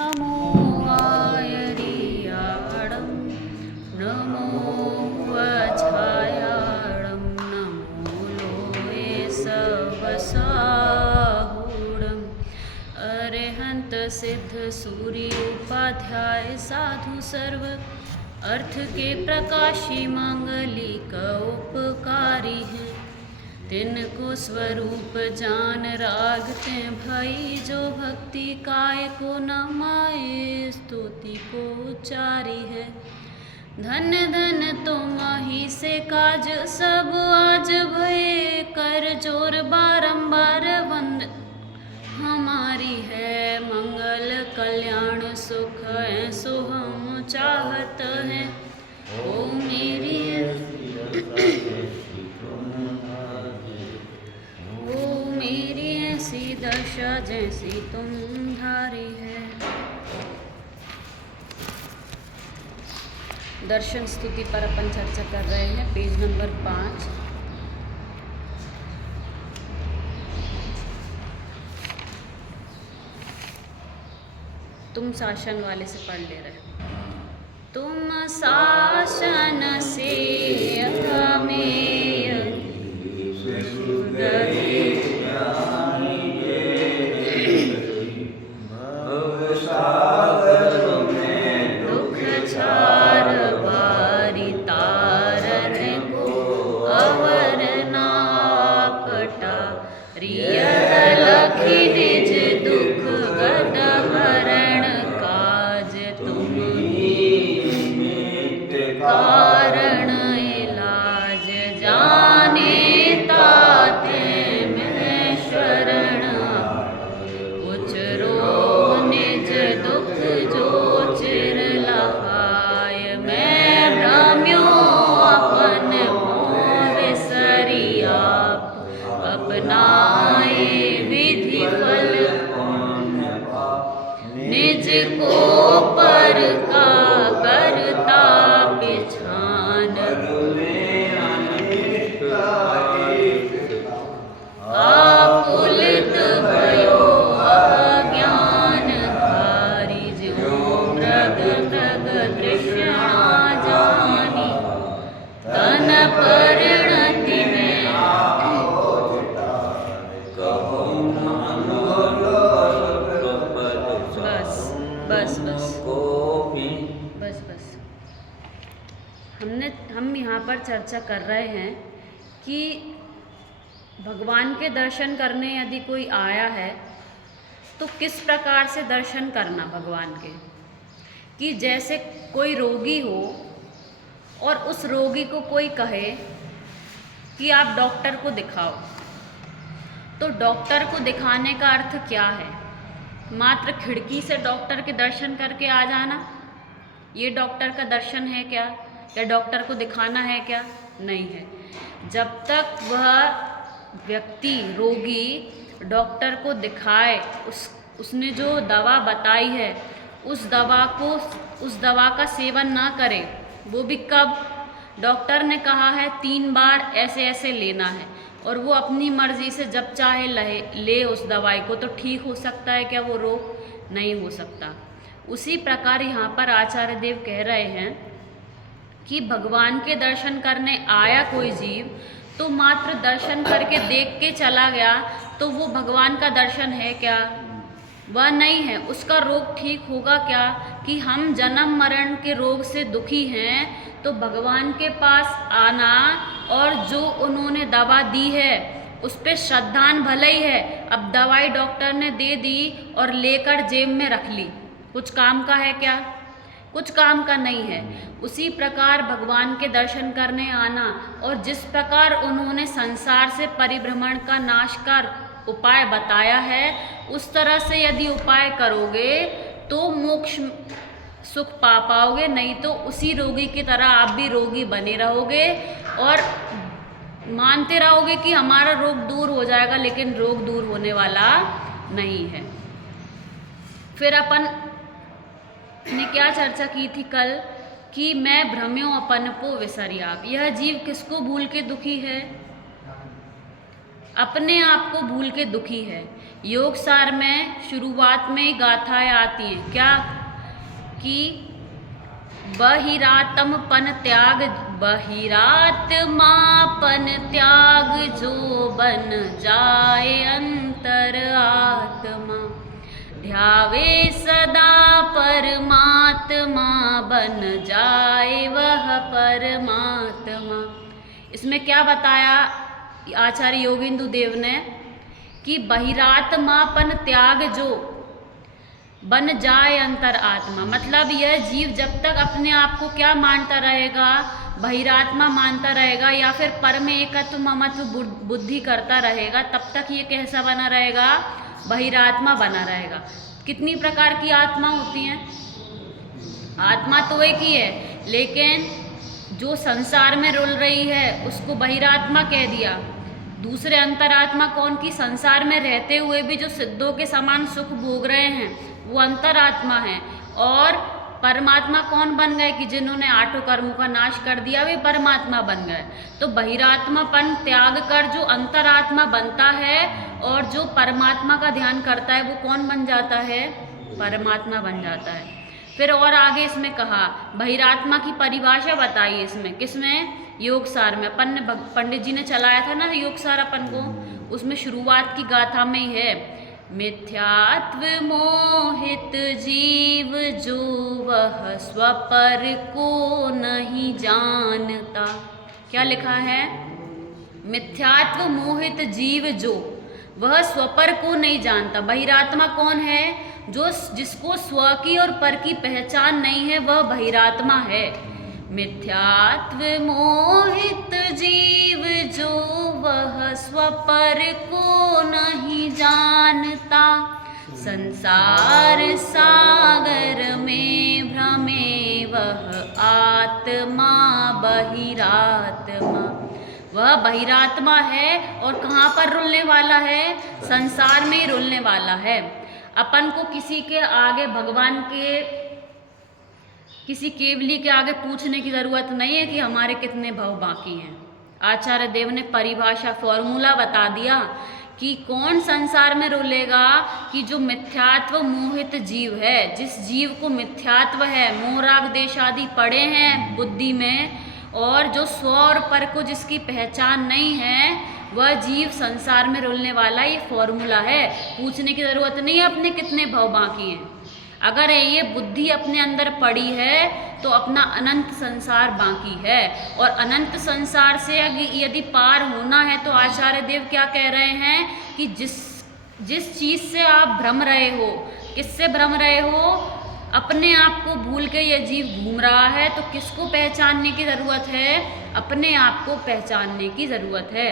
नमो आयर्याडं नमो वछायाडं नमो लोये सवसाहूडं अरिहंत सिद्ध सूर्य उपाध्याय साधु सर्व अर्थ के प्रकाशी मांगलिक उपकारी हैं। तिनको स्वरूप जान रागते भई जो भक्ति काय को न माए स्तुति को उच्चारी है। धन धन तुम ही से काज सब आज भये कर जोर बारंबार वंद हमारी है। मंगल कल्याण सुख ऐसो हम चाहत हैं। ओ मेरी मेरी ऐसी दशा जैसी तुम धारी है। दर्शन स्तुति पर अपन चर्चा कर रहे हैं, पेज नंबर 5। तुम शासन वाले से पढ़ ले रहे। तुम शासन से अमेय दुख छार बारी तारन को अवर नापटा रियह लखी निज दुख गद हरण काज तुम कारण इलाज जाने ताते मैं शरण उचरो निज दुख जो चिर लहाय मैं भ्रम्यो अपन मोह विसरी आप अपनाए विधि फल निज को पर का करता पिछान आकुलित भयो अज्ञान धारी ज्यो मृग मृग तृष्णा जानी तन परिणति में बस बस बस बस। हम यहाँ पर चर्चा कर रहे हैं कि भगवान के दर्शन करने यदि कोई आया है तो किस प्रकार से दर्शन करना भगवान के। कि जैसे कोई रोगी हो और उस रोगी को कोई कहे कि आप डॉक्टर को दिखाओ, तो डॉक्टर को दिखाने का अर्थ क्या है? मात्र खिड़की से डॉक्टर के दर्शन करके आ जाना, ये डॉक्टर का दर्शन है क्या? या डॉक्टर को दिखाना है क्या? नहीं है। जब तक वह व्यक्ति रोगी डॉक्टर को दिखाए, उसने जो दवा बताई है उस दवा का सेवन ना करे। वो भी कब? डॉक्टर ने कहा है 3 बार ऐसे ऐसे लेना है और वो अपनी मर्जी से जब चाहे ले उस दवाई को, तो ठीक हो सकता है क्या वो रोग? नहीं हो सकता। उसी प्रकार यहाँ पर आचार्य देव कह रहे हैं कि भगवान के दर्शन करने आया कोई जीव तो मात्र दर्शन करके देख के चला गया, तो वो भगवान का दर्शन है क्या? वह नहीं है। उसका रोग ठीक होगा क्या? कि हम जन्म मरण के रोग से दुखी हैं, तो भगवान के पास आना और जो उन्होंने दवा दी है उस पे श्रद्धान भले ही है। अब दवाई डॉक्टर ने दे दी और लेकर जेब में रख ली, कुछ काम का है क्या? कुछ काम का नहीं है। उसी प्रकार भगवान के दर्शन करने आना और जिस प्रकार उन्होंने संसार से परिभ्रमण का नाश कर उपाय बताया है, उस तरह से यदि उपाय करोगे तो मोक्ष सुख पा पाओगे, नहीं तो उसी रोगी की तरह आप भी रोगी बने रहोगे और मानते रहोगे कि हमारा रोग दूर हो जाएगा, लेकिन रोग दूर होने वाला नहीं है। फिर अपन ने क्या चर्चा की थी कल कि मैं भ्रम्यो अपन को विसरी आप। यह जीव किसको भूल के दुखी है? अपने आप को भूल के दुखी है। योग सार में शुरुआत में ही गाथाएं आती हैं क्या कि बहिरात्मपन त्याग, बहिरात्मापन त्याग जो बन जाए अंतर आत्मा, ध्यावे सदा परमात्मा बन जाए वह परमात्मा। इसमें क्या बताया आचार्य योगेंदु देव ने कि बहिरात्मापन त्याग जो बन जाए अंतर आत्मा, मतलब यह जीव जब तक अपने आप को क्या मानता रहेगा, बहिरात्मा मानता रहेगा या फिर परम एकत्व ममत्व बुद्धि करता रहेगा, तब तक ये कैसा बना रहेगा, बहिरात्मा बना रहेगा। कितनी प्रकार की आत्मा होती हैं? आत्मा तो एक ही है, लेकिन जो संसार में रुल रही है उसको बहिरात्मा कह दिया। दूसरे अंतरात्मा कौन की? संसार में रहते हुए भी जो सिद्धों के समान सुख भोग रहे हैं वो अंतरात्मा है। और परमात्मा कौन बन गए कि जिन्होंने आठों कर्मों का नाश कर दिया वे परमात्मा बन गए। तो बहिरात्मापन त्याग कर जो अंतरात्मा बनता है और जो परमात्मा का ध्यान करता है वो कौन बन जाता है? परमात्मा बन जाता है। फिर और आगे इसमें कहा, बहिरात्मा की परिभाषा बताइए इसमें, किसमें? योग सार में। अपन ने पंडित जी ने चलाया था ना योग सार अपन को, उसमें शुरुआत की गाथा में ही है, मिथ्यात्व मोहित जीव जो वह स्वपर को नहीं जानता। क्या लिखा है? मिथ्यात्व मोहित जीव जो वह स्वपर को नहीं जानता। बहिरात्मा कौन है? जो जिसको स्व की और पर की पहचान नहीं है वह बहिरात्मा है। मिथ्यात्व मोहित जीव जो वह स्वपर को नहीं जानता, संसार सागर में भ्रमे वह आत्मा बहिरात्मा। वह बहिरात्मा है और कहाँ पर रुलने वाला है? संसार में ही रुलने वाला है। अपन को किसी के आगे, भगवान के किसी केवली के आगे पूछने की ज़रूरत नहीं है कि हमारे कितने भव बाकी हैं। आचार्य देव ने परिभाषा, फॉर्मूला बता दिया कि कौन संसार में रुलेगा, कि जो मिथ्यात्व मोहित जीव है, जिस जीव को मिथ्यात्व है, मोह राग देश आदि पड़े हैं बुद्धि में, और जो स्व और पर को जिसकी पहचान नहीं है वह जीव संसार में रुलने वाला। ये फॉर्मूला है, पूछने की ज़रूरत नहीं है अपने कितने भव बाकी हैं। अगर ये बुद्धि अपने अंदर पड़ी है तो अपना अनंत संसार बाकी है, और अनंत संसार से यदि पार होना है तो आचार्य देव क्या कह रहे हैं कि जिस चीज़ से आप भ्रम रहे हो, किससे भ्रम रहे हो? अपने आप को भूल के ये जीव घूम रहा है, तो किसको पहचानने की ज़रूरत है? अपने आप को पहचानने की ज़रूरत है।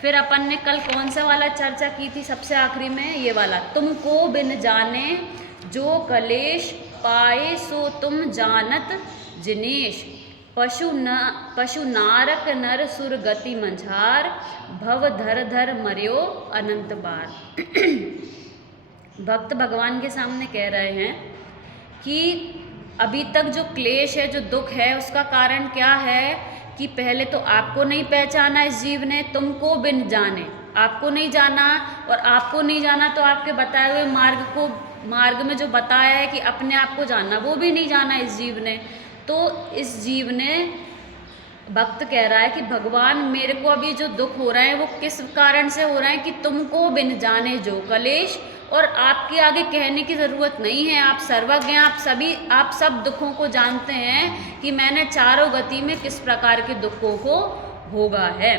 फिर अपन ने कल कौन सा वाला चर्चा की थी सबसे आखिरी में? ये वाला, तुमको बिन जाने जो कलेश पाए सो तुम जानत जिनेश, पशु नारक नर सुर गति मंझार, भव धर धर मर्यो अनंत बार। भक्त भगवान के सामने कह रहे हैं कि अभी तक जो क्लेश है, जो दुख है, उसका कारण क्या है कि पहले तो आपको नहीं पहचाना इस जीव ने, तुमको बिन जाने, आपको नहीं जाना, और आपको नहीं जाना तो आपके बताए हुए मार्ग में जो बताया है कि अपने आप को जानना, वो भी नहीं जाना इस जीव ने। तो इस जीव ने, भक्त कह रहा है कि भगवान मेरे को अभी जो दुख हो रहे हैं वो किस कारण से हो रहे हैं कि तुमको बिन जाने जो कलेश, और आपके आगे कहने की ज़रूरत नहीं है, आप सर्वज्ञ, आप सब दुखों को जानते हैं कि मैंने चारों गति में किस प्रकार के दुखों को भोगा है।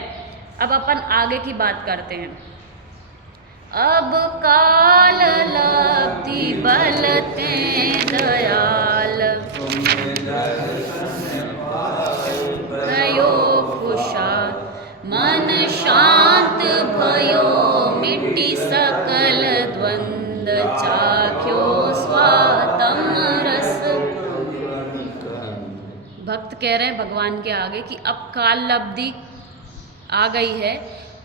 अब अपन आगे की बात करते हैं। अब काल लब्धि बलते दयाल, भयो खुशाल, मन शांत भयो मिट्टी सकल द्वंद, चाख्यो स्वातम रस। भक्त कह रहे हैं भगवान के आगे कि अब काल लब्धि आ गई है,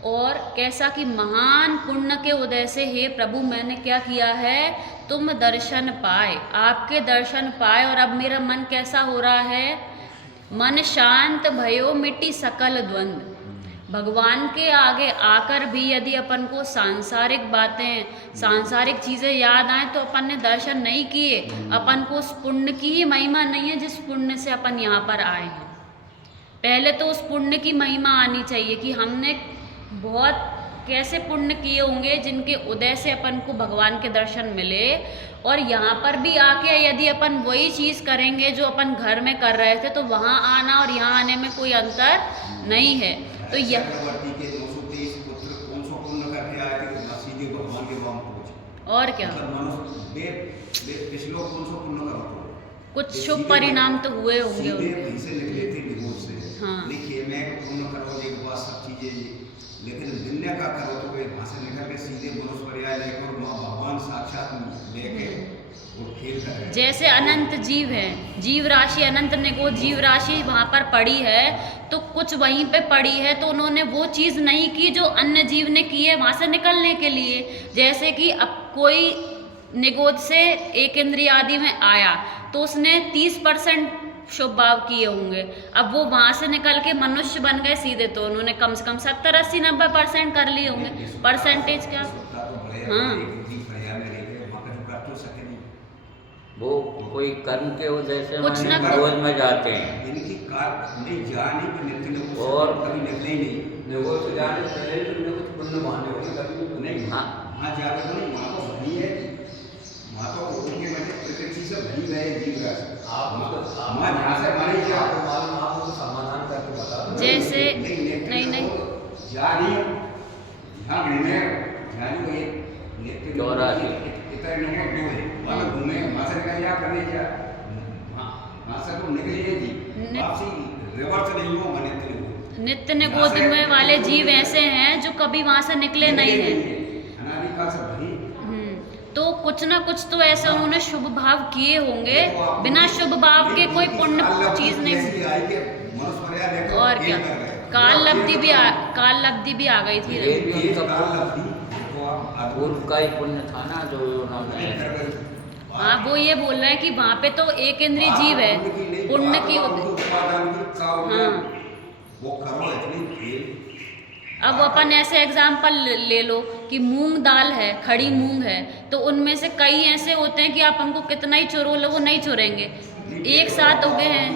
और कैसा कि महान पुण्य के उदय से हे प्रभु मैंने क्या किया है, तुम दर्शन पाए, आपके दर्शन पाए, और अब मेरा मन कैसा हो रहा है? मन शांत भयो मिट्टी सकल द्वंद। भगवान के आगे आकर भी यदि अपन को सांसारिक बातें, सांसारिक चीज़ें याद आए तो अपन ने दर्शन नहीं किए, अपन को उस पुण्य की ही महिमा नहीं है जिस पुण्य से अपन यहाँ पर आए हैं। पहले तो उस पुण्य की महिमा आनी चाहिए कि हमने बहुत कैसे पुण्य किए होंगे जिनके उदय से अपन को भगवान के दर्शन मिले। और यहाँ पर भी आके यदि अपन वही चीज़ करेंगे जो अपन घर में कर रहे थे तो वहाँ आना और यहाँ आने में कोई अंतर नहीं है। तो चक्रवर्ती के 223 पुत्र कौन सा पुण्य करके आए थे कि सीधे भगवान के पास पहुंचे। और क्या, किस लोग कौन सा पुण्य करो कुछ शुभ परिणाम तो हुए होंगे सीधे उनके। वहीं से निकले थे निगोद से। हाँ। लिखिए मैं पुण्य करो एक बात सब चीजें, लेकिन दुनिया का करो तो वहां से निकल के सीधे मनुष्य पर्याय लेकर वहाँ भगवान साक्षात लेके वो खेल कर रहे हैं। जैसे अनंत जीव है, जीव राशि अनंत निगोद जीव राशि वहाँ पर पड़ी है, तो कुछ वहीं पे पड़ी है तो उन्होंने वो चीज़ नहीं की जो अन्य जीव ने की है वहाँ से निकलने के लिए। जैसे कि अब कोई निगोद से एक इंद्रिय आदि में आया तो उसने 30% शुभ भाव किए होंगे, अब वो वहाँ से निकल के मनुष्य बन गए सीधे तो उन्होंने कम से कम 70, 80, 90% कर लिए होंगे। परसेंटेज क्या, हाँ वो कोई कर्म के वजह से कुछ ना निगोद में जाते हैं। इनकी कार नहीं जाने पर निकले और कभी निकले ही नहीं। निगोद से जाने से पहले तुमने कुछ पुण्य माने होंगे कभी नहीं। हाँ। वहाँ जाकर तो नहीं, वहाँ तो वही है, वहाँ तो उनके मतलब प्रकृति से वही गए जीव राशि। वहाँ जहाँ से हमारे आपको मालूम, आप उसको समाधान करके बता दो। जैसे नहीं जा रही है यहाँ घूमे, यहाँ जो ये चौरासी इतना नंबर क्यों है वहाँ तो घूमे, वहाँ से निकल जा करने जा, वहाँ से तो निकलिए जी वापसी रिवर्स नहीं हो बने तेरे। नित्य निगोद में वाले जीव ऐसे हैं जो कभी वहाँ से निकले नहीं हैं। अनादिकाल से वही तो कुछ ना कुछ तो ऐसे उन्होंने शुभ भाव किए होंगे, बिना शुभ भाव के कोई पुण्य चीज नहीं। और क्या, काल लब्धि भी आ गई थी। ये भी उनका पूर्व का ही पुण्य था ना जो उन्होंने। हाँ, वो ये बोल रहे हैं कि वहाँ पे तो एक इंद्रिय जीव है, पुण्य की हाँ। अब अपन ऐसे एग्जाम्पल ले लो कि मूंग दाल है, खड़ी मूंग है, तो उनमें से कई ऐसे होते हैं कि आप उनको कितना ही चुरो लो वो नहीं चुरेंगे, एक साथ हो गए हैं।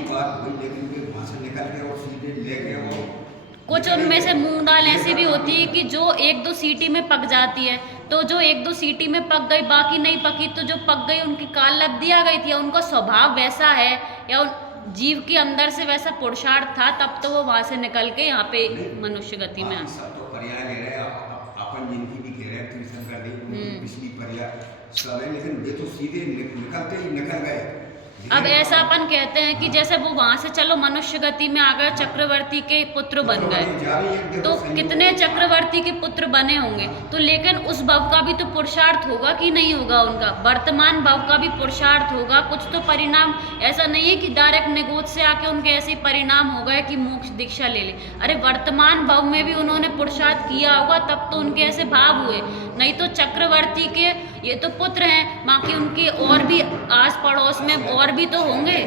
कुछ उनमें से मूंग दाल ऐसी भी होती है कि जो 1-2 सीटी में पक जाती है, तो जो 1-2 सीटी में पक गई बाकी नहीं पकी, तो जो पक गई उनकी काल लब्धि आ गई थी, उनका स्वभाव वैसा है या जीव के अंदर से वैसा पुरुषार्थ था, तब तो वो वहां से निकल के यहाँ पे मनुष्य गति में लेकिन ये तो सीधे निकलते ही निकल गए। अब ऐसा अपन कहते हैं कि जैसे वो वहां से चलो मनुष्य गति में आ गए, चक्रवर्ती के पुत्र बन गए, तो कितने चक्रवर्ती के पुत्र बने होंगे, तो लेकिन उस भव का भी तो पुरुषार्थ होगा कि नहीं होगा, उनका वर्तमान भव का भी पुरुषार्थ होगा, कुछ तो परिणाम। ऐसा नहीं है कि डायरेक्ट निगोद से आके उनके ऐसे परिणाम हो गए कि मोक्ष दीक्षा ले ले। अरे वर्तमान भव में भी उन्होंने पुरुषार्थ किया होगा, तब तो उनके ऐसे भाव हुए, नहीं तो चक्रवर्ती के ये तो पुत्र हैं, बाकी उनके और भी आस पड़ोस में और भी तो होंगे।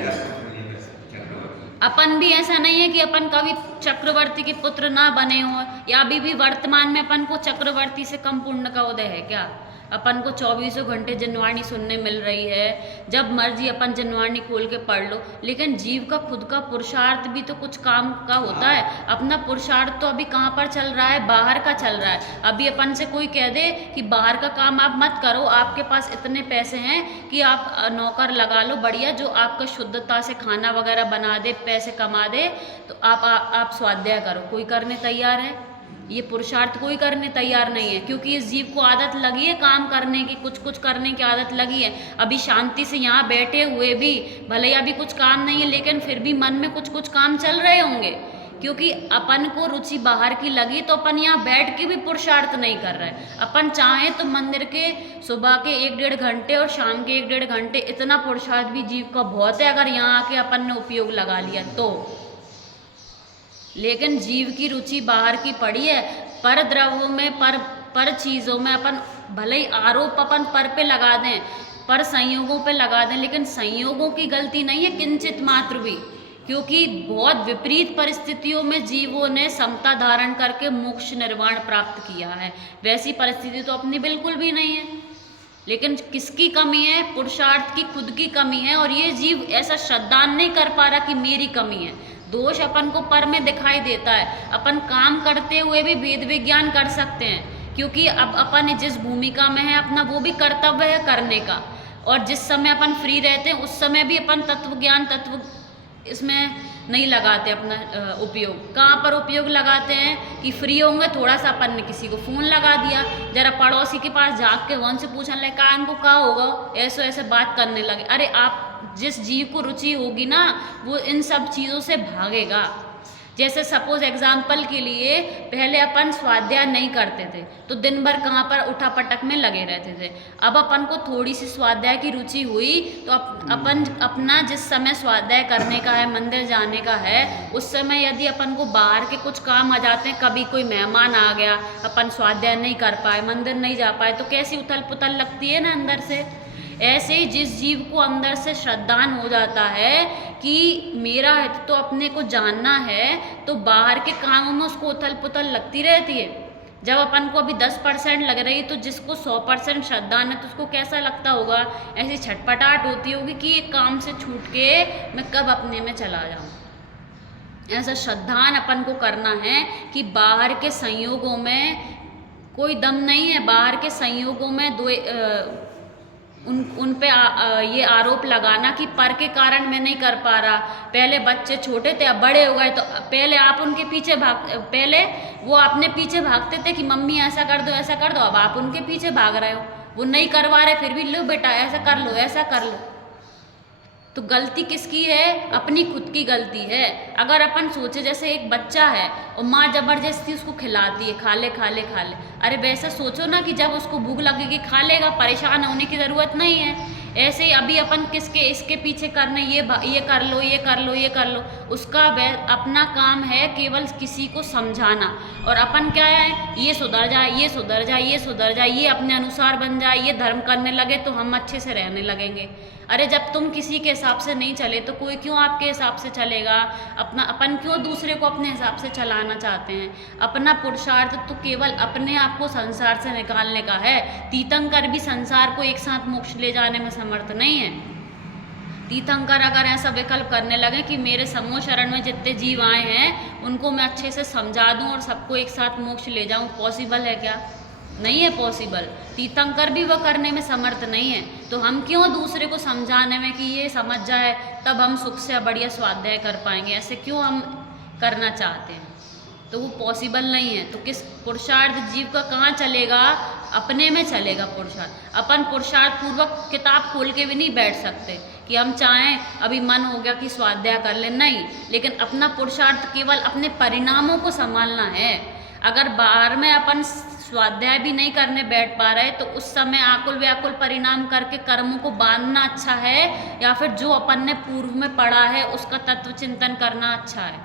अपन भी ऐसा नहीं है कि अपन कभी चक्रवर्ती के पुत्र ना बने हो, या अभी भी वर्तमान में अपन को चक्रवर्ती से कम पुण्य का उदय है क्या? अपन को 24 घंटे जनवाणी सुनने मिल रही है, जब मर्जी अपन जनवाणी खोल के पढ़ लो, लेकिन जीव का खुद का पुरुषार्थ भी तो कुछ काम का होता है। अपना पुरुषार्थ तो अभी कहाँ पर चल रहा है, बाहर का चल रहा है। अभी अपन से कोई कह दे कि बाहर का काम आप मत करो, आपके पास इतने पैसे हैं कि आप नौकर लगा लो बढ़िया, जो आपका शुद्धता से खाना वगैरह बना दे, पैसे कमा दे, तो आप स्वाध्याय करो, कोई करने तैयार है? ये पुरुषार्थ कोई करने तैयार नहीं है, क्योंकि इस जीव को आदत लगी है काम करने की, कुछ करने की आदत लगी है। अभी शांति से यहाँ बैठे हुए भी भले ही अभी कुछ काम नहीं है, लेकिन फिर भी मन में कुछ काम चल रहे होंगे, क्योंकि अपन को रुचि बाहर की लगी, तो अपन यहाँ बैठ के भी पुरुषार्थ नहीं कर रहे। अपन चाहें तो मंदिर के सुबह के 1-1.5 घंटे और शाम के 1-1.5 घंटे, इतना पुरुषार्थ भी जीव का बहुत है, अगर यहाँ आके अपन ने उपयोग लगा लिया तो। लेकिन जीव की रुचि बाहर की पड़ी है, पर द्रव्यों में, पर चीज़ों में अपन भले ही आरोप अपन पर पे लगा दें, पर संयोगों पे लगा दें, लेकिन संयोगों की गलती नहीं है किंचित मात्र भी, क्योंकि बहुत विपरीत परिस्थितियों में जीवों ने समता धारण करके मोक्ष निर्वाण प्राप्त किया है। वैसी परिस्थिति तो अपनी बिल्कुल भी नहीं है। लेकिन किसकी कमी है? पुरुषार्थ की खुद की कमी है। और ये जीव ऐसा श्रद्धान नहीं कर पा रहा कि मेरी कमी है। दोष अपन को पर में दिखाई देता है। अपन काम करते हुए भी वेद विज्ञान कर सकते हैं, क्योंकि अब अपन जिस भूमिका में है अपना वो भी कर्तव्य है करने का। और जिस समय अपन फ्री रहते हैं उस समय भी अपन तत्व ज्ञान तत्व इसमें नहीं लगाते अपना उपयोग। कहाँ पर उपयोग लगाते हैं कि फ्री होंगे थोड़ा सा अपन ने किसी को फ़ोन लगा दिया, जरा पड़ोसी के पास जाके के वन से पूछने लगे कहाँ इनको कहाँ होगा, ऐसे ऐसे बात करने लगे। अरे आप जिस जीव को रुचि होगी ना वो इन सब चीज़ों से भागेगा। जैसे सपोज एग्जाम्पल के लिए पहले अपन स्वाध्याय नहीं करते थे तो दिन भर कहाँ पर उठा पटक में लगे रहते थे। अब अपन को थोड़ी सी स्वाध्याय की रुचि हुई तो अपन अपना जिस समय स्वाध्याय करने का है, मंदिर जाने का है, उस समय यदि अपन को बाहर के कुछ काम आ जाते हैं, कभी कोई मेहमान आ गया, अपन स्वाध्याय नहीं कर पाए, मंदिर नहीं जा पाए, तो कैसी उथल पुथल लगती है ना अंदर से। ऐसे ही जिस जीव को अंदर से श्रद्धान हो जाता है कि मेरा हित तो अपने को जानना है, तो बाहर के कामों में उसको उथल पुथल लगती रहती है। जब अपन को अभी 10% लग रही तो जिसको 100% श्रद्धान है तो उसको कैसा लगता होगा? ऐसी छटपटाहट होती होगी कि ये काम से छूट के मैं कब अपने में चला जाऊँ। ऐसा श्रद्धान अपन को करना है कि बाहर के संयोगों में कोई दम नहीं है। बाहर के संयोगों में उन पे ये आरोप लगाना कि पर के कारण मैं नहीं कर पा रहा। पहले बच्चे छोटे थे अब बड़े हो गए तो पहले आप उनके पीछे पहले वो अपने पीछे भागते थे कि मम्मी ऐसा कर दो ऐसा कर दो, अब आप उनके पीछे भाग रहे हो। वो नहीं करवा रहे फिर भी लो बेटा ऐसा कर लो ऐसा कर लो। तो गलती किसकी है? अपनी खुद की गलती है। अगर अपन सोचे जैसे एक बच्चा है और माँ जबरदस्ती उसको खिलाती है, खा ले खा ले खा ले, अरे वैसे सोचो ना कि जब उसको भूख लगेगी खा लेगा, परेशान होने की ज़रूरत नहीं है। ऐसे ही अभी अपन किसके इसके पीछे करने ये कर लो ये कर लो ये कर लो, उसका अपना काम है केवल किसी को समझाना। और अपन क्या है, ये सुधर जाए ये सुधर जाए ये सुधर जाए, ये अपने अनुसार बन जाए, ये धर्म करने लगे तो हम अच्छे से रहने लगेंगे। अरे जब तुम किसी के हिसाब से नहीं चले तो कोई क्यों आपके हिसाब से चलेगा? अपन क्यों दूसरे को अपने हिसाब से चलाना चाहते हैं? अपना पुरुषार्थ तो केवल अपने आप को संसार से निकालने का है। तीर्थंकर भी संसार को एक साथ मोक्ष ले जाने में समर्थ नहीं है। तीर्थंकर अगर ऐसा विकल्प करने लगे कि मेरे समूह शरण में जितने जीव आए हैं उनको मैं अच्छे से समझा दूं और सबको एक साथ मोक्ष ले जाऊं, पॉसिबल है क्या? नहीं है पॉसिबल। तीर्थंकर भी वह करने में समर्थ नहीं है, तो हम क्यों दूसरे को समझाने में कि ये समझ जाए तब हम सुख से बढ़िया स्वाध्याय कर पाएंगे, ऐसे क्यों हम करना चाहते हैं? तो वो पॉसिबल नहीं है। तो किस पुरुषार्थ जीव का कहाँ चलेगा? अपने में चलेगा पुरुषार्थ। अपन पुरुषार्थ पूर्वक किताब खोल के भी नहीं बैठ सकते कि हम चाहें अभी मन हो गया कि स्वाध्याय कर ले, नहीं। लेकिन अपना पुरुषार्थ केवल अपने परिणामों को संभालना है। अगर बाहर में अपन स्वाध्याय भी नहीं करने बैठ पा रहे तो उस समय आकुल व्याकुल परिणाम करके कर्मों को बांधना अच्छा है, या फिर जो अपन ने पूर्व में पढ़ा है उसका तत्व चिंतन करना अच्छा है?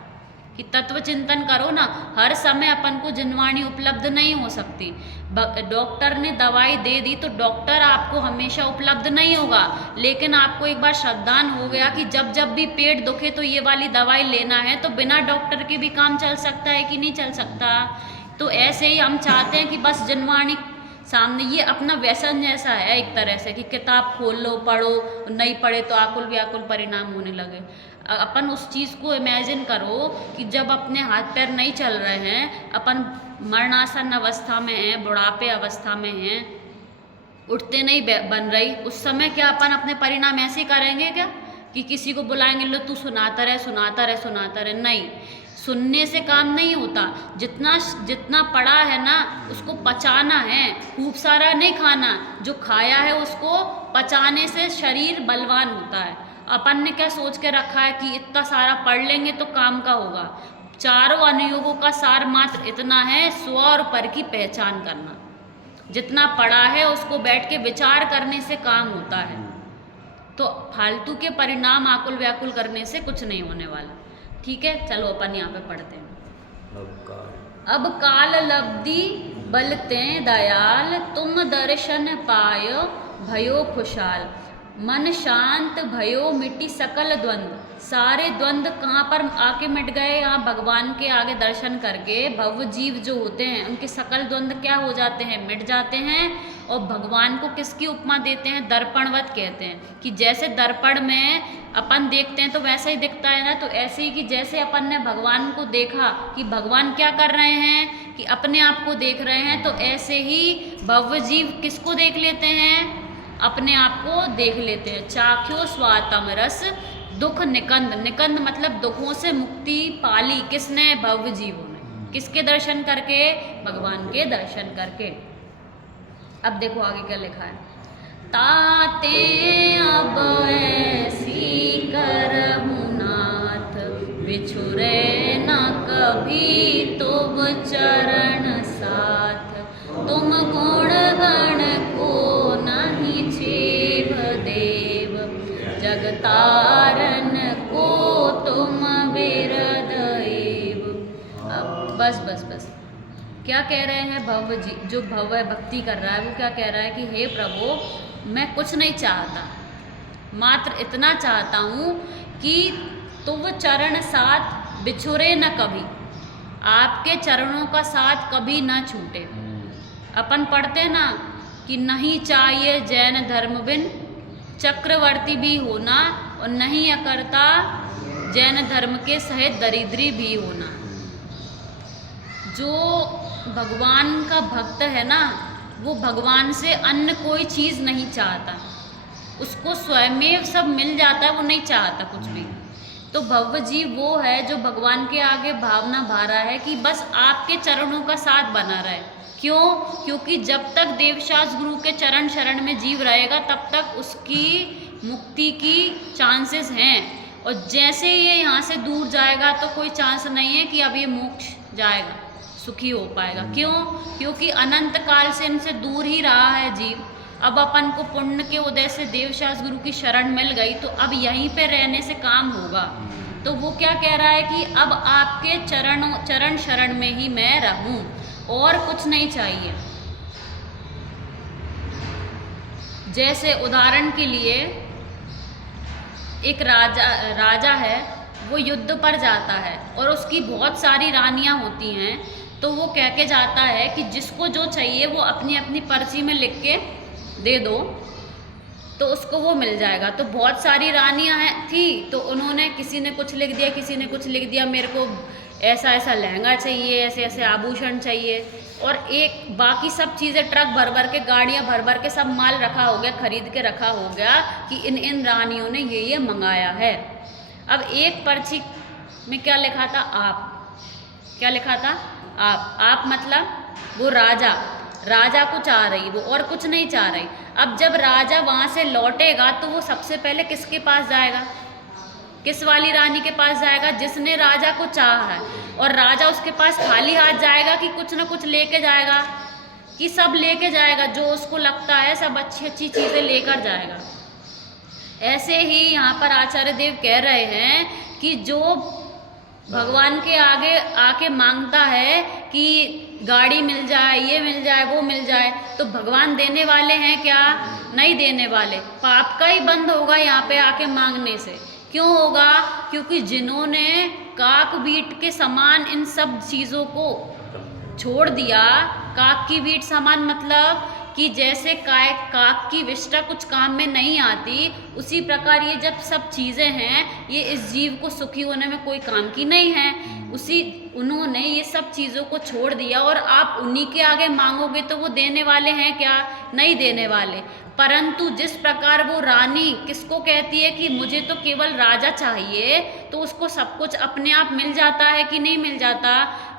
कि तत्व चिंतन करो ना। हर समय अपन को जिनवाणी उपलब्ध नहीं हो सकती। डॉक्टर ने दवाई दे दी तो डॉक्टर आपको हमेशा उपलब्ध नहीं होगा, लेकिन आपको एक बार श्रद्धान हो गया कि जब जब भी पेट दुखे तो ये वाली दवाई लेना है, तो बिना डॉक्टर के भी काम चल सकता है कि नहीं चल सकता? तो ऐसे ही हम चाहते हैं कि बस जिनवाणी सामने, ये अपना व्यसन जैसा है एक तरह से कि किताब खोल लो पढ़ो, नहीं पढ़े तो आकुल व्याकुल परिणाम होने लगे। अपन उस चीज़ को इमेजिन करो कि जब अपने हाथ पैर नहीं चल रहे हैं, अपन मरणासन अवस्था में हैं, बुढ़ापे अवस्था में हैं, उठते नहीं बन रही, उस समय क्या अपन अपने परिणाम ऐसे करेंगे क्या कि किसी को बुलाएंगे लो तू सुनाता रहे सुनाता रहे सुनाता रहे? नहीं, सुनने से काम नहीं होता। जितना पढ़ा है ना उसको पचाना है, खूब सारा नहीं खाना। जो खाया है उसको पचाने से शरीर बलवान होता है। अपन ने क्या सोच के रखा है कि इतना सारा पढ़ लेंगे तो काम का होगा। चारों अनुयोगों का सार मात्र इतना है, स्व और पर की पहचान करना। जितना पढ़ा है उसको बैठ के विचार करने से काम होता है। तो फालतू के परिणाम आकुल व्याकुल करने से कुछ नहीं होने वाला। ठीक है, चलो अपन यहाँ पे पढ़ते हैं। अब काल लब्धि बलते दयाल, तुम दर्शन पायो भयो खुशाल। मन शांत भयो मिटी सकल द्वंद्व, सारे द्वंद्व कहाँ पर आके मिट गए? यहाँ भगवान के आगे दर्शन करके भव जीव जो होते हैं उनके सकल द्वंद्व क्या हो जाते हैं? मिट जाते हैं। और भगवान को किसकी उपमा देते हैं? दर्पणवत कहते हैं कि जैसे दर्पण में अपन देखते हैं तो वैसा ही दिखता है ना, तो ऐसे ही कि जैसे अपन ने भगवान को देखा कि भगवान क्या कर रहे हैं कि अपने आप को देख रहे हैं, तो ऐसे ही भव जीव किसको देख लेते हैं? अपने आप को देख लेते हैं। चाख्यो स्वातम रस दुख निकंद, निकंद मतलब दुखों से मुक्ति पाली किसने? भव जीवों ने। किसके दर्शन करके? भगवान के दर्शन करके। अब देखो आगे क्या लिखा है। ताते अब ऐसी करहु नाथ, बिछुरे न कभी तुम चरण साथ, तुम गुण गण को नहीं छेव देव, जगतारन को तुम बिरद एव। अब बस बस बस क्या कह रहे हैं? भव जी जो भव है भक्ति कर रहा है वो क्या कह रहा है कि हे प्रभु मैं कुछ नहीं चाहता, मात्र इतना चाहता हूँ कि तुम चरण साथ बिछुरे न कभी, आपके चरणों का साथ कभी ना छूटे। अपन पढ़ते ना कि नहीं चाहिए जैन धर्म बिन, चक्रवर्ती भी होना, और नहीं अकर्ता जैन धर्म के सहित दरिद्री भी होना। जो भगवान का भक्त है ना, वो भगवान से अन्य कोई चीज़ नहीं चाहता, उसको स्वयं सब मिल जाता है, वो नहीं चाहता कुछ भी। तो भव जीव वो है जो भगवान के आगे भावना भा रहा है कि बस आपके चरणों का साथ बना रहे। क्यों? क्योंकि जब तक देवशास गुरु के चरण शरण में जीव रहेगा तब तक उसकी मुक्ति की चांसेस हैं, और जैसे ये यहाँ से दूर जाएगा तो कोई चांस नहीं है कि अब ये मोक्ष जाएगा, सुखी हो पाएगा। क्यों? क्योंकि अनंत काल से इनसे दूर ही रहा है जीव। अब अपन को पुण्य के उदय से देवशास गुरु की शरण मिल गई, तो अब यहीं पे रहने से काम होगा। तो वो क्या कह रहा है कि अब आपके चरण शरण में ही मैं रहूं, और कुछ नहीं चाहिए। जैसे उदाहरण के लिए एक राजा है, वो युद्ध पर जाता है और उसकी बहुत सारी रानियां होती हैं, तो वो कह के जाता है कि जिसको जो चाहिए वो अपनी अपनी पर्ची में लिख के दे दो तो उसको वो मिल जाएगा। तो बहुत सारी रानियां थी, तो उन्होंने किसी ने कुछ लिख दिया, किसी ने कुछ लिख दिया, मेरे को ऐसा ऐसा लहंगा चाहिए, ऐसे ऐसे आभूषण चाहिए, और एक बाकी सब चीज़ें ट्रक भर भर के, गाड़ियाँ भर भर के सब माल रखा हो गया, खरीद के रखा हो गया कि इन रानियों ने ये मंगाया है। अब एक पर्ची में क्या लिखा था? आप। क्या लिखा था? आप मतलब वो राजा को चाह रही, वो और कुछ नहीं चाह रही। अब जब राजा वहाँ से लौटेगा तो वो सबसे पहले किसके पास जाएगा? किस वाली रानी के पास जाएगा? जिसने राजा को चाहा है। और राजा उसके पास खाली हाथ जाएगा कि कुछ ना कुछ लेके जाएगा? कि सब लेके जाएगा, जो उसको लगता है सब अच्छी अच्छी चीज़ें लेकर जाएगा। ऐसे ही यहाँ पर आचार्य देव कह रहे हैं कि जो भगवान के आगे आके मांगता है कि गाड़ी मिल जाए, ये मिल जाए, वो मिल जाए, तो भगवान देने वाले हैं क्या? नहीं देने वाले। पाप का ही बंद होगा यहाँ पे आके मांगने से। क्यों होगा? क्योंकि जिन्होंने काक बीट के समान इन सब चीज़ों को छोड़ दिया, काक की बीट समान मतलब कि जैसे काक की विष्ठा कुछ काम में नहीं आती, उसी प्रकार ये जब सब चीज़ें हैं ये इस जीव को सुखी होने में कोई काम की नहीं है। उन्होंने ये सब चीज़ों को छोड़ दिया, और आप उन्हीं के आगे मांगोगे तो वो देने वाले हैं क्या? नहीं देने वाले। परंतु जिस प्रकार वो रानी किसको कहती है कि मुझे तो केवल राजा चाहिए, तो उसको सब कुछ अपने आप मिल जाता है कि नहीं मिल जाता?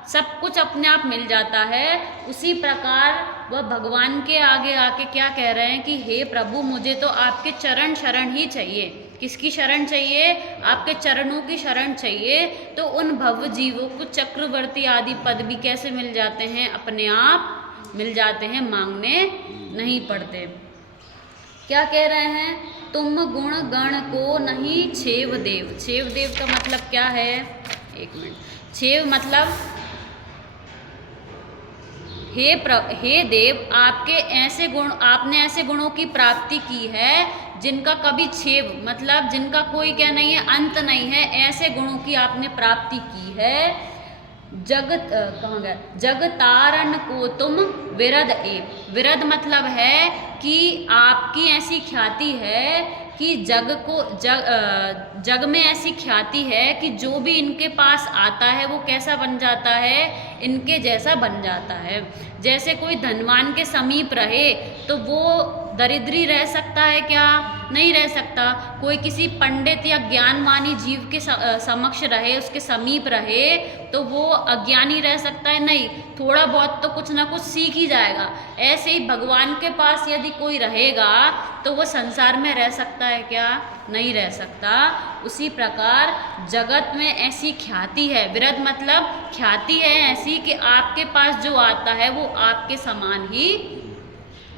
सब कुछ अपने आप मिल जाता है। उसी प्रकार वह भगवान के आगे आके क्या कह रहे हैं कि हे प्रभु, मुझे तो आपके चरण शरण ही चाहिए। किसकी शरण चाहिए? आपके चरणों की शरण चाहिए। तो उन भव जीवों को चक्रवर्ती आदि पद भी कैसे मिल जाते हैं? अपने आप मिल जाते हैं, मांगने नहीं पड़ते। क्या कह रहे हैं? तुम गुण गण को नहीं छेव देव। छेव देव का मतलब क्या है? एक मिनट। छेव मतलब हे देव, आपने ऐसे गुणों की प्राप्ति की है जिनका कभी छेव मतलब जिनका कोई क्या नहीं है, अंत नहीं है, ऐसे गुणों की आपने प्राप्ति की है। कहाँ गया, जग तारण को तुम विरद एव। विरद मतलब है कि आपकी ऐसी ख्याति है कि जग में ऐसी ख्याति है कि जो भी इनके पास आता है वो कैसा बन जाता है, इनके जैसा बन जाता है। जैसे कोई धनवान के समीप रहे तो वो दरिद्री रह सकता है क्या? नहीं रह सकता। कोई किसी पंडित या ज्ञानवानी जीव के समक्ष रहे, उसके समीप रहे, तो वो अज्ञानी रह सकता है? नहीं, थोड़ा बहुत तो कुछ ना कुछ सीख ही जाएगा। ऐसे ही भगवान के पास यदि कोई रहेगा तो वो संसार में रह सकता है क्या? नहीं रह सकता। उसी प्रकार जगत में ऐसी ख्याति है, विरध मतलब ख्याति है ऐसी कि आपके पास जो आता है वो आपके समान ही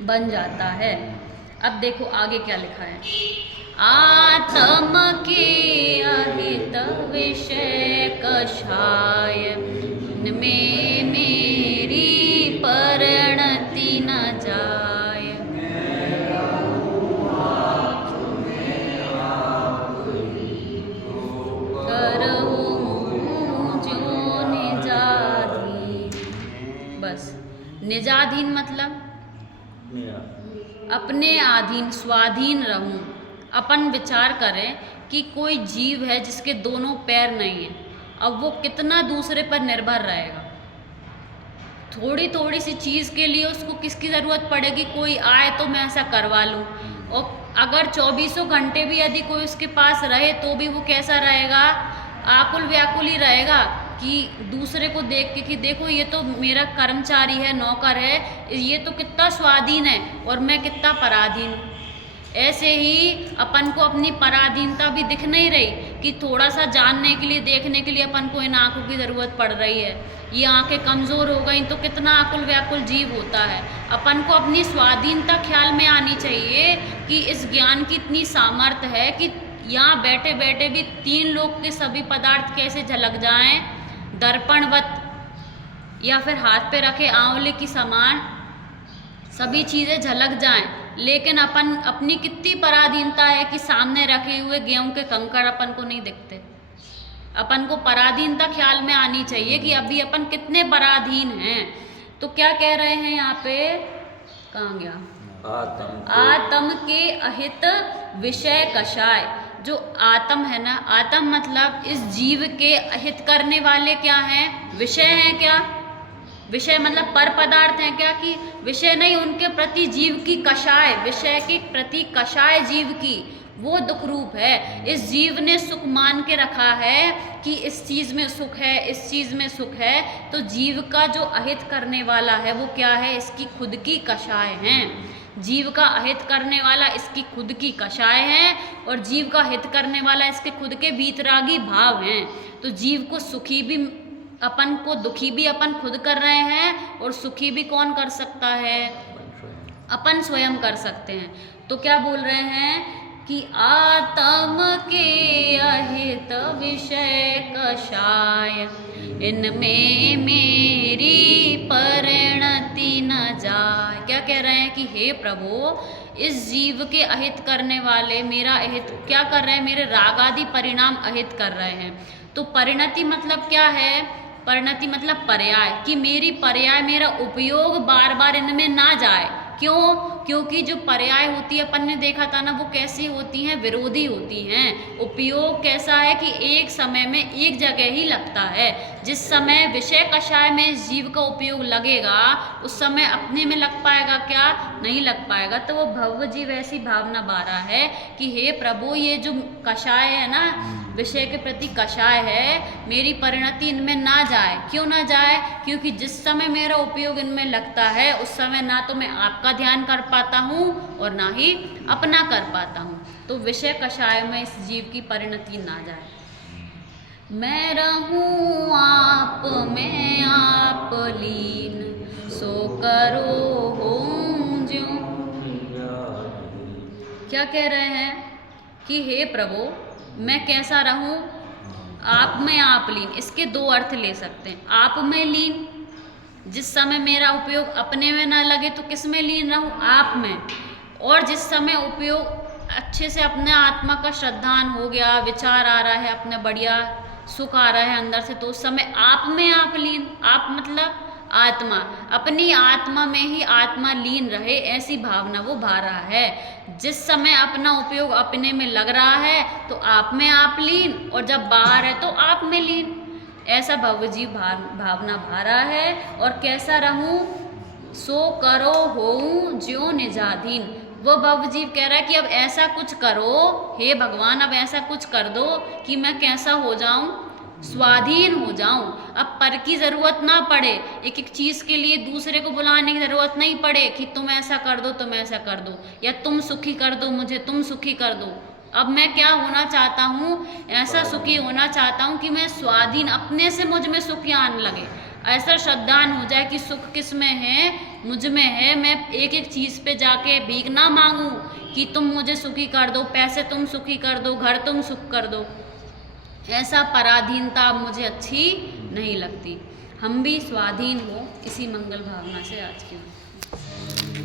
बन जाता है। अब देखो आगे क्या लिखा है, आत्म के अहित विषय कषाय, इनमें मेरी परिणति न जाय। करहूं जो निजाधीन। बस, निजाधीन मतलब अपने अधीन, स्वाधीन रहूं। अपन विचार करें कि कोई जीव है जिसके दोनों पैर नहीं हैं, अब वो कितना दूसरे पर निर्भर रहेगा। थोड़ी थोड़ी सी चीज़ के लिए उसको किसकी ज़रूरत पड़ेगी, कोई आए तो मैं ऐसा करवा लूँ। और अगर 24 घंटे भी यदि कोई उसके पास रहे तो भी वो कैसा रहेगा, आकुल व्याकुल ही रहेगा कि दूसरे को देख के कि देखो ये तो मेरा कर्मचारी है, नौकर है, ये तो कितना स्वाधीन है और मैं कितना पराधीन हूँ। ऐसे ही अपन को अपनी पराधीनता भी दिख नहीं रही कि थोड़ा सा जानने के लिए, देखने के लिए अपन को इन आँखों की ज़रूरत पड़ रही है। ये आँखें कमज़ोर हो गई तो कितना आकुल व्याकुल जीव होता है। अपन को अपनी स्वाधीनता ख्याल में आनी चाहिए कि इस ज्ञान की इतनी सामर्थ्य है कि यहाँ बैठे बैठे भी 3 लोक के सभी पदार्थ कैसे झलक जाएं, दर्पणवत, या फिर हाथ पे रखे आंवले की समान सभी चीज़ें झलक जाएं। लेकिन अपन अपनी कितनी पराधीनता है कि सामने रखे हुए गेहूं के कंकड़ अपन को नहीं दिखते। अपन को पराधीनता ख्याल में आनी चाहिए कि अभी अपन कितने पराधीन हैं। तो क्या कह रहे हैं यहाँ पे, कहाँ गया, आत्म के अहित विषय कषाय। जो आत्म है ना, आत्म मतलब इस जीव के अहित करने वाले क्या हैं, विषय हैं क्या? विषय मतलब पर पदार्थ हैं क्या? कि विषय नहीं, उनके प्रति जीव की कषाय, विषय के प्रति कषाय जीव की, वो दुख रूप है। इस जीव ने सुख मान के रखा है कि इस चीज़ में सुख है, इस चीज़ में सुख है। तो जीव का जो अहित करने वाला है वो क्या है, इसकी खुद की कषाय हैं। जीव का अहित करने वाला इसकी खुद की कषाय है और जीव का हित करने वाला इसके खुद के वीतरागी भाव हैं। तो जीव को सुखी भी अपन को, दुखी भी अपन खुद कर रहे हैं और सुखी भी कौन कर सकता है, अपन स्वयं कर सकते हैं। तो क्या बोल रहे हैं कि आत्म के अहित विषय कषाय, इनमें मेरी परिणति न जाए। क्या कह रहे हैं कि हे प्रभु, इस जीव के अहित करने वाले मेरा अहित क्या कर रहे हैं, मेरे राग आदि परिणाम अहित कर रहे हैं। तो परिणति मतलब क्या है, परिणति मतलब पर्याय, कि मेरी पर्याय, मेरा उपयोग बार बार इनमें ना जाए। क्यों? क्योंकि जो पर्याय होती है, अपन ने देखा था ना, वो कैसी होती हैं, विरोधी होती हैं। उपयोग कैसा है कि एक समय में एक जगह ही लगता है। जिस समय विषय कषाय में इस जीव का उपयोग लगेगा उस समय अपने में लग पाएगा क्या? नहीं लग पाएगा। तो वो भव्य जीव ऐसी भावना बारा है कि हे प्रभु, ये जो कषाय है ना, विषय के प्रति कषाय है, मेरी परिणति इनमें ना जाए। क्यों ना जाए? क्योंकि जिस समय मेरा उपयोग इनमें लगता है उस समय ना तो मैं आपका ध्यान कर पाता हूँ और ना ही अपना कर पाता हूँ। तो विषय कषाय में इस जीव की परिणति ना जाए। मैं रहूं आप में आप लीन, सो करो हों ज्यों। क्या कह रहे हैं कि हे प्रभु, मैं कैसा रहूं, आप में आप लीन। इसके 2 अर्थ ले सकते हैं। आप में लीन, जिस समय मेरा उपयोग अपने में ना लगे तो किस में लीन रहूं, आप में। और जिस समय उपयोग अच्छे से अपने आत्मा का श्रद्धान हो गया, विचार आ रहा है, अपने बढ़िया सुख आ रहा है अंदर से, तो उस समय आप में आप लीन, आप मतलब आत्मा, अपनी आत्मा में ही आत्मा लीन रहे, ऐसी भावना वो भा रहा है। जिस समय अपना उपयोग अपने में लग रहा है तो आप में आप लीन, और जब बाहर है तो आप में लीन, ऐसा भवजीव भावना भा रहा है। और कैसा रहूं, सो करो होऊं ज्यों निजाधीन। वो भवजीव कह रहा है कि अब ऐसा कुछ करो, हे भगवान अब ऐसा कुछ कर दो कि मैं कैसा हो जाऊं, स्वाधीन हो जाऊं। अब पर की जरूरत ना पड़े, एक एक चीज के लिए दूसरे को बुलाने की जरूरत नहीं पड़े कि तुम ऐसा कर दो, तुम ऐसा कर दो, या तुम सुखी कर दो मुझे, तुम सुखी कर दो। अब मैं क्या होना चाहता हूँ, ऐसा सुखी होना चाहता हूँ कि मैं स्वाधीन, अपने से मुझ में सुख आने लगे, ऐसा श्रद्धान हो जाए कि सुख किस में है, मुझ में है। मैं एक एक चीज़ पे जाके भीख ना मांगूं कि तुम मुझे सुखी कर दो, पैसे तुम सुखी कर दो, घर तुम सुख कर दो। ऐसा पराधीनता अब मुझे अच्छी नहीं लगती। हम भी स्वाधीन हो, इसी मंगल भावना से आज की